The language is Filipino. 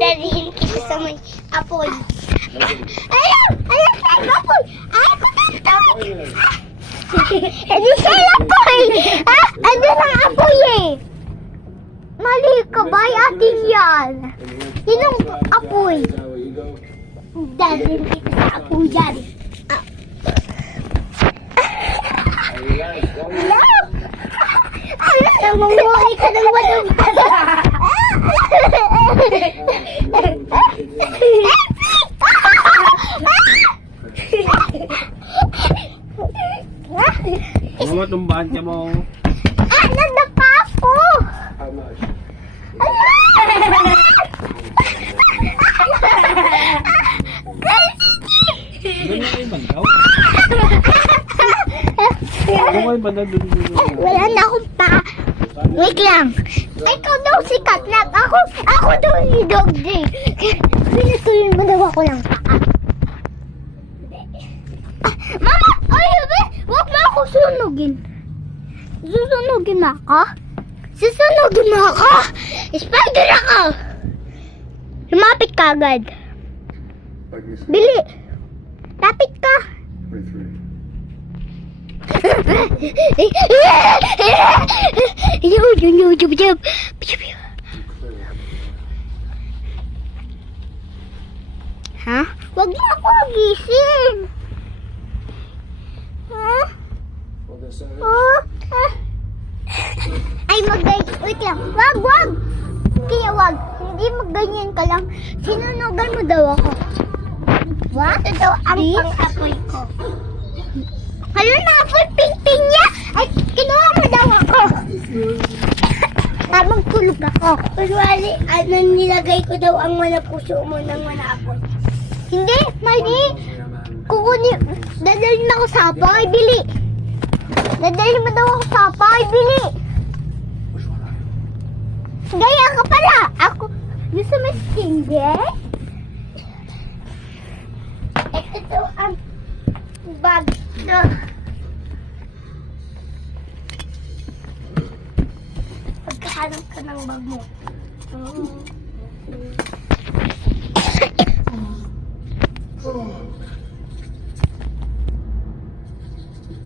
Dadalhin kita sa may apoy. Ayun! Ayun sa apoy! Ay, kutang-tawag! Hindi siya apoy! Ha? Andun ang apoy eh! Mali ka ba? Atin yan! Sinong apoy? Dadalhin kita sa apoy yan. Hello! Ano na, mamuhay ka ng walang Ano mo tumbahan niya mo? Nadapa ako! Doon na kayo bandaw? Ano kayo bandaw doon? Wala na akong pa. Wait lang. Ikaw daw si Katlat. Ako daw si Dog Day. Pinatuloy mo daw ako ng paa. Mama! Ay, huwag mo ako sunugin. Susunugin mo ako? Susunugin mo ako? Spider ako! Lumapit ka agad. Bili! Lapit ka! Ha? Huwag mo ako gising! Ha? Ay, wait lang. Wag! Kaya wag. Hindi magganyan ka lang. Sinunugan mo daw ako. What? Ito daw ang pang-apoy ko. Hala na, apoy ping-ping niya! Ay, kinuha mo daw ako. Magtulog ako. Usually, nilagay ko daw ang wala puso mo ng wala apoy. Hindi, mali. Dadalhin ako sa apoy, bili. Dadalhin mo daw ako sa apoy, bili. Gaya ka pala. Ako, gusto mo stingge? Ito ang bag. Pagkahanap ka ng bag mo. Oh.